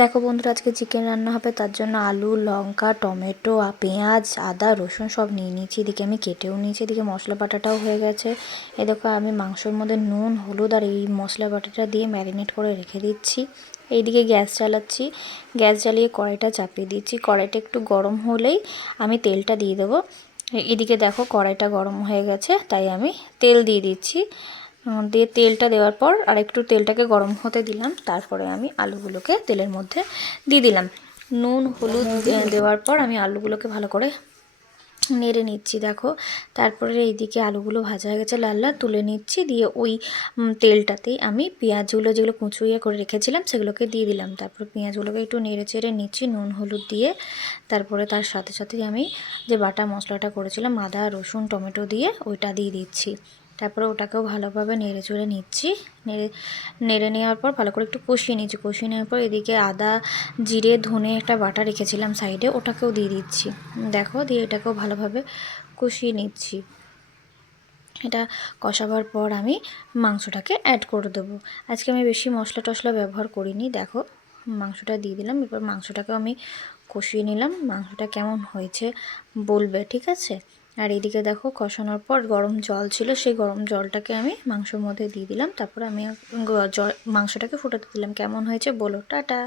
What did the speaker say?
দেখো বন্ধুরা, আজকে চিকেন রান্না হবে। তার জন্য আলু, লঙ্কা, টমেটো, পেঁয়াজ, আদা, রসুন সব নিয়ে নিয়েছি। এদিকে আমি কেটেও নিয়েছি। এদিকে মশলা বাটাটাও হয়ে গেছে। এ দেখো আমি মাংসর মধ্যে নুন, হলুদ আর এই মশলা বাটাটা দিয়ে ম্যারিনেট করে রেখে দিচ্ছি। এইদিকে গ্যাস জ্বালাচ্ছি। গ্যাস জ্বালিয়ে কড়াইটা চাপিয়ে দিচ্ছি। কড়াইটা একটু গরম হলেই আমি তেলটা দিয়ে দেবো। এদিকে দেখো কড়াইটা গরম হয়ে গেছে, তাই আমি তেল দিয়ে দিচ্ছি। দিয়ে তেলটা দেওয়ার পর আর একটু তেলটাকে গরম হতে দিলাম। তারপরে আমি আলুগুলোকে তেলের মধ্যে দিয়ে দিলাম। নুন, হলুদ দেওয়ার পর আমি আলুগুলোকে ভালো করে নেড়ে নিচ্ছি। দেখো তারপরে এইদিকে আলুগুলো ভাজা হয়ে গেছে, লাল লাল তুলে নিচ্ছি। দিয়ে ওই তেলটাতেই আমি পেঁয়াজগুলো যেগুলো কুচুইয়ে করে রেখেছিলাম সেগুলোকে দিয়ে দিলাম। তারপর পেঁয়াজগুলোকে একটু নেড়ে চেড়ে নিচ্ছি নুন হলুদ দিয়ে। তারপরে তার সাথে সাথেই আমি যে বাটা মশলাটা করেছিলাম আদা, রসুন, টমেটো দিয়ে ওইটা দিয়ে দিচ্ছি। তারপরে ওটাকেও ভালোভাবে নেড়ে চড়ে নিচ্ছি। নেড়ে নেওয়ার পর ভালো করে একটু কষিয়ে নিচ্ছি। কষিয়ে নেওয়ার পর এদিকে আদা, জিরে, ধনে একটা বাটা রেখেছিলাম সাইডে, ওটাকেও দিয়ে দিচ্ছি। দেখো দিয়ে এটাকেও ভালোভাবে কষিয়ে নিচ্ছি। এটা কষাবার পর আমি মাংসটাকে অ্যাড করে দেবো। আজকে আমি বেশি মশলা টশলা ব্যবহার করিনি। দেখো মাংসটা দিয়ে দিলাম। এবার মাংসটাকেও আমি কষিয়ে নিলাম। মাংসটা কেমন হয়েছে বলবে, ঠিক আছে? আর এদিকে দেখো কষানোর পর গরম জল ছিল, সেই গরম জলটাকে আমি মাংসের মধ্যে দিয়ে দিলাম। তারপরে আমি মাংসটাকে ফুটাতে দিলাম। কেমন হয়েছে বলো। টাটা।